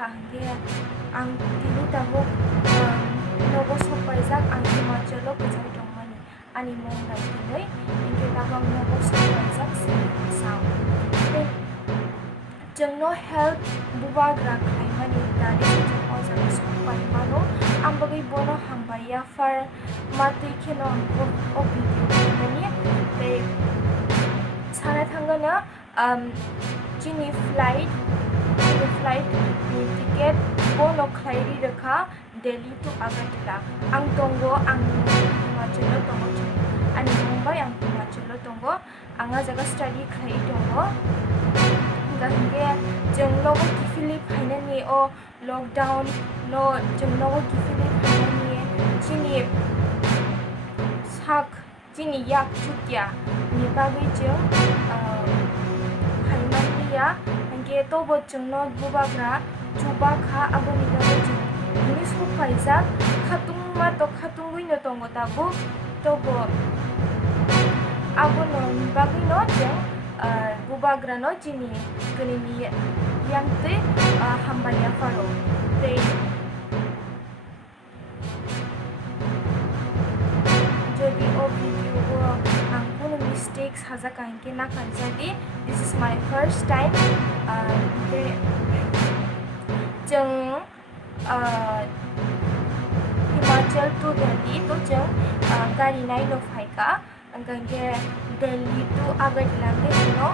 kha hangge ang tini tabuk nogo sopaijak ang Himachal lo kachai tongmani ani mong dai tinai hingge tabang nogo sopaijak sound जोंनो help बुबाग्रा खाइमानि दानि जों अजान सपाइ मानो आं बगै बोनो हामबाया फार मातै खेनो ओ video खाइमानि ते साना थांगोना जिनि flight नि टिकेट बोनो खाइरि रखा दिल्ली टू आगरतला आं दंगो आं हिमाचल दंगो आनि मुंबाइ आं हिमाचल दंगो आंगा जागा स्टाडि खाइ दंगो गंगे जोंनो गिफिलि फाइनानि ओ लॉकडाउन नो जोंनो गिफिलि फाइनानि जिनि साक जिनि याक चुकिया नि बागै जों फाइनानिया गंगे तोबो जोंनो बुबाग्रा जुबाखा आबोनि बागै जों नि सफाइजा खातुंमा तो खातुंगैनो दंगो दाबो तोबो आबोनो नि बागै नो जों Bubagra no jini gini yang te hambaya faro te jadi o video ang puno mistakes haza kainke na kanjadi this is my first time te jeng Himachal to Delhi to jeng gari nai lo phaika angge Delhi to Agartala ke no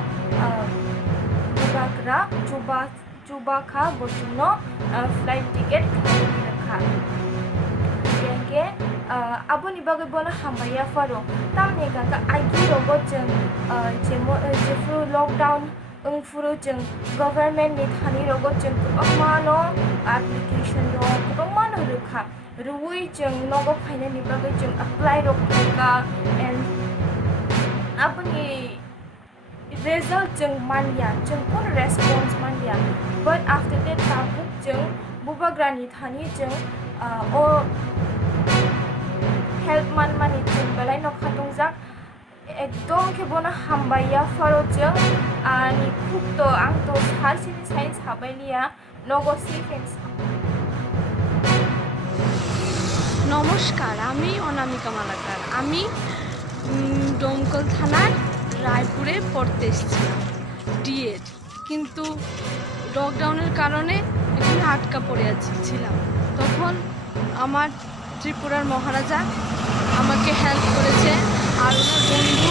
Bubagra Chubakha bojuno flight ticket khali rakha angge aboni bagai bona hambaya faro tamne ga agi rogo jeng jefru lockdown furu jeng government ni thani rogo jeng amano application ro amano rakha ruwi jeng nogo phaina ni bagai jeng apply rokka and apni result jeng mania jeng pun response mania but after that tabuk jeng Bubagra ni thani jeng o help mani jeng belai no khatungjak ekdom ke bona hambaya faro jeng ani khub to ang to sarsini science habainia nogo sequence নমস্কার আমি অনামিকা মালাকার আমি ডোমকল থানার রায়পুরে পড়তে এসেছিলাম DEd কিন্তু লকডাউনের কারণে এখানে আটকা পড়ে ছিলাম তখন আমার ত্রিপুরার মহারাজা আমাকে হেল্প করেছে আর ওনার বন্ধু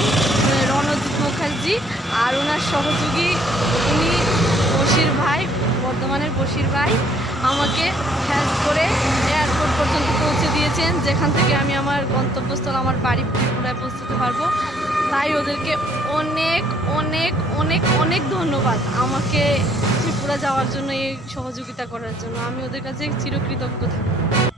রণজিৎ মুখার্জি আর ওনার সহযোগী উনি বশির ভাই বর্ধমানের বশির ভাই আমাকে হেল্প করে এয়ারপোর্ট পর্যন্ত পৌঁছে দিয়েছেন যেখান থেকে আমি আমার গন্তব্যস্থল আমার বাড়ি ত্রিপুরায় পৌঁছতে পারবো তাই ওদেরকে অনেক অনেক অনেক অনেক ধন্যবাদ আমাকে ত্রিপুরা যাওয়ার জন্য এই সহযোগিতা করার জন্য আমি ওদের কাছে চিরকৃতজ্ঞ থাকি